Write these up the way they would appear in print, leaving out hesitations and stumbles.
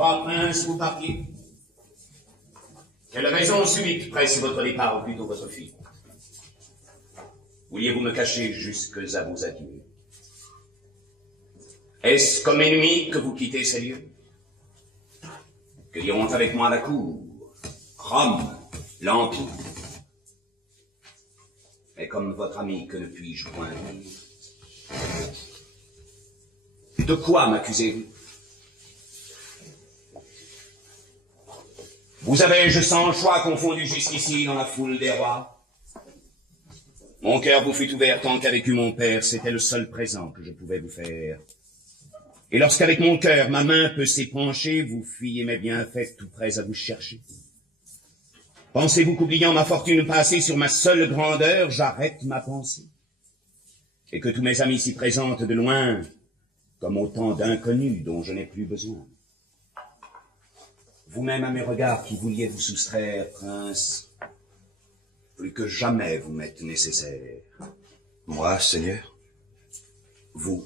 crois, prince, vous partiez? Quelle raison subite presse votre départ, ou plutôt votre fuite? Vouliez-vous me cacher jusque à vos adieux? Est-ce comme ennemi que vous quittez ces lieux? Que diront avec moi la cour, Rome, l'Empire? Mais comme votre ami, que ne puis-je point dire? De quoi m'accusez-vous? Vous avais-je sans choix confondu jusqu'ici dans la foule des rois? Mon cœur vous fut ouvert tant qu'avec mon père, c'était le seul présent que je pouvais vous faire. Et lorsqu'avec mon cœur, ma main peut s'épancher, vous fuyez mes bienfaits tout prêts à vous chercher. Pensez-vous qu'oubliant ma fortune passée sur ma seule grandeur, j'arrête ma pensée? Et que tous mes amis s'y présentent de loin, comme autant d'inconnus dont je n'ai plus besoin? Vous-même à mes regards qui vouliez vous soustraire, prince, plus que jamais vous m'êtes nécessaire. Moi, Seigneur? Vous.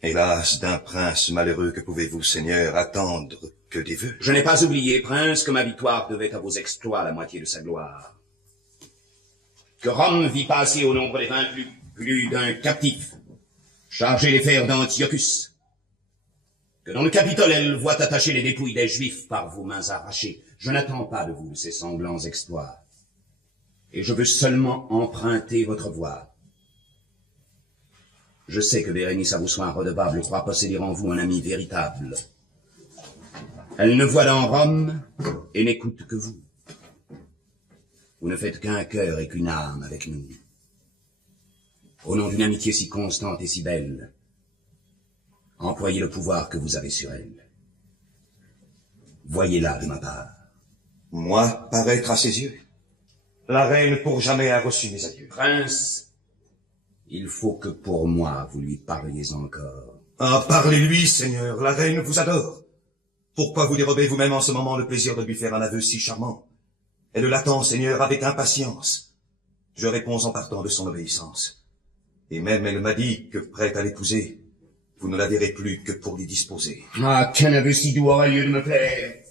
Hélas, d'un prince malheureux, que pouvez-vous, Seigneur, attendre que des vœux? Je n'ai pas oublié, prince, que ma victoire devait à vos exploits la moitié de sa gloire. Que Rome vit passer au nombre des vaincus plus d'un captif, chargé les fers d'Antiochus. Que dans le Capitole, elle voit attacher les dépouilles des Juifs par vos mains arrachées. Je n'attends pas de vous ces sanglants exploits. Et je veux seulement emprunter votre voix. Je sais que Bérénice à vous soins redevable croit posséder en vous un ami véritable. Elle ne voit dans Rome et n'écoute que vous. Vous ne faites qu'un cœur et qu'une âme avec nous. Au nom d'une amitié si constante et si belle, employez le pouvoir que vous avez sur elle. Voyez-la de ma part. Moi, paraître à ses yeux? La reine pour jamais a reçu mes adieux. Prince, il faut que pour moi vous lui parliez encore. Ah, parlez-lui, Seigneur, la reine vous adore. Pourquoi vous dérobez vous-même en ce moment le plaisir de lui faire un aveu si charmant? Elle l'attend, Seigneur, avec impatience. Je réponds en partant de son obéissance. Et même elle m'a dit que, prête à l'épouser, vous ne la verrez plus que pour l'y disposer. Ah, qu'un aveu si doux aurait lieu de me plaire.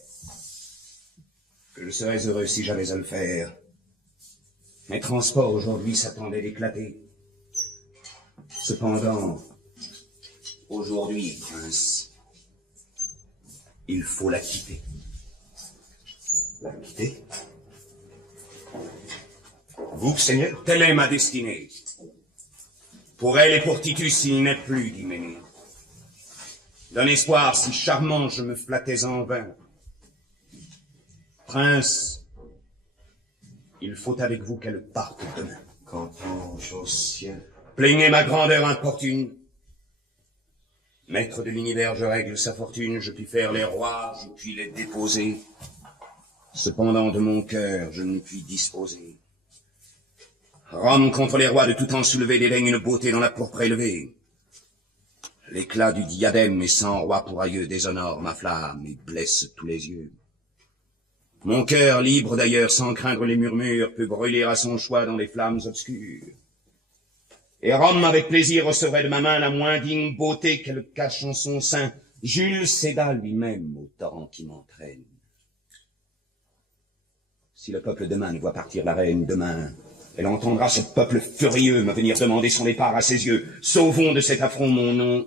Que je serais heureux si j'avais à le faire. Mes transports aujourd'hui s'attendaient d'éclater. Cependant, aujourd'hui, prince, il faut la quitter. La quitter? Vous, Seigneur? Telle est ma destinée. Pour elle et pour Titus, il n'est plus d'Hyménée. D'un espoir si charmant, je me flattais en vain. Prince, il faut avec vous qu'elle parte demain. Qu'entends-je au ciel? Plaignez ma grandeur importune. Maître de l'univers, je règle sa fortune, je puis faire les rois, je puis les déposer. Cependant, de mon cœur, je ne puis disposer. Rome contre les rois de tout temps soulevé dédaigne une beauté dans la pourpre élevée. L'éclat du diadème et sans roi pour aïeux déshonore ma flamme et blesse tous les yeux. Mon cœur, libre d'ailleurs, sans craindre les murmures, peut brûler à son choix dans les flammes obscures. Et Rome, avec plaisir, recevrait de ma main la moins digne beauté qu'elle cache en son sein. Jules céda lui-même au torrent qui m'entraîne. Si le peuple demain ne voit partir la reine demain, elle entendra ce peuple furieux me venir demander son départ à ses yeux. Sauvons de cet affront mon nom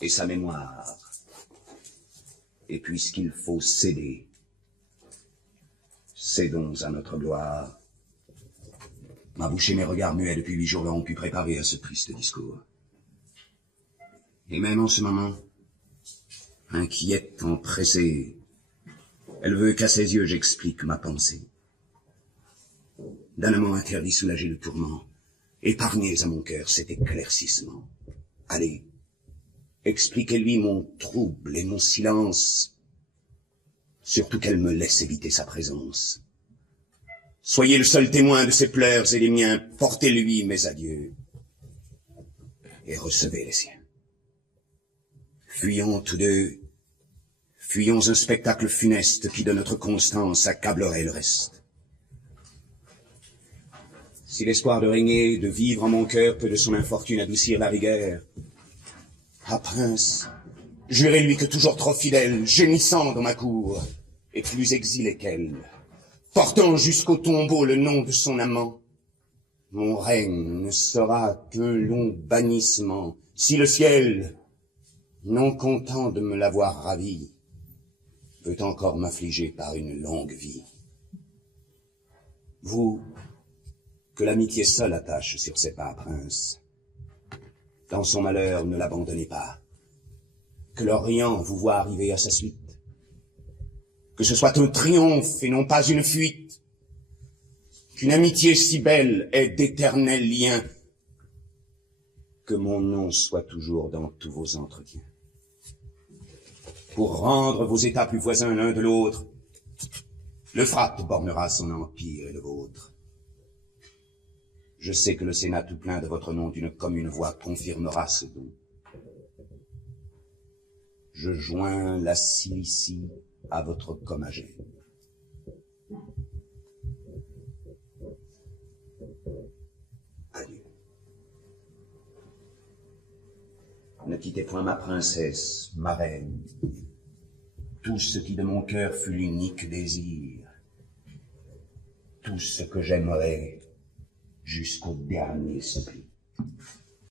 et sa mémoire. Et puisqu'il faut céder, cédons à notre gloire. Ma bouche et mes regards muets depuis 8 jours là ont pu préparer à ce triste discours. Et même en ce moment, inquiète, empressée, elle veut qu'à ses yeux j'explique ma pensée. D'un amant interdit soulager le tourment, épargnez à mon cœur cet éclaircissement. Allez, expliquez-lui mon trouble et mon silence, surtout qu'elle me laisse éviter sa présence. Soyez le seul témoin de ses pleurs et des miens, portez-lui mes adieux, et recevez les siens. Fuyons tous deux, fuyons un spectacle funeste qui de notre constance accablerait le reste. Si l'espoir de régner, de vivre en mon cœur peut de son infortune adoucir la rigueur, ah prince, Jurez-lui que toujours trop fidèle, gémissant dans ma cour, et plus exilé qu'elle, portant jusqu'au tombeau le nom de son amant, mon règne ne sera que long bannissement, si le ciel, non content de me l'avoir ravi, veut encore m'affliger par une longue vie. Vous, que l'amitié seule attache sur ses pas, prince, dans son malheur ne l'abandonnez pas, que l'Orient vous voit arriver à sa suite, que ce soit un triomphe et non pas une fuite, qu'une amitié si belle ait d'éternels liens, que mon nom soit toujours dans tous vos entretiens. Pour rendre vos États plus voisins l'un de l'autre, l'Euphrate bornera son empire et le vôtre. Je sais que le Sénat tout plein de votre nom d'une commune voix confirmera ce don. Je joins la Cilicie à votre Commagène. Adieu. Ne quittez point ma princesse, ma reine, tout ce qui de mon cœur fut l'unique désir, tout ce que j'aimerais jusqu'au dernier supplice.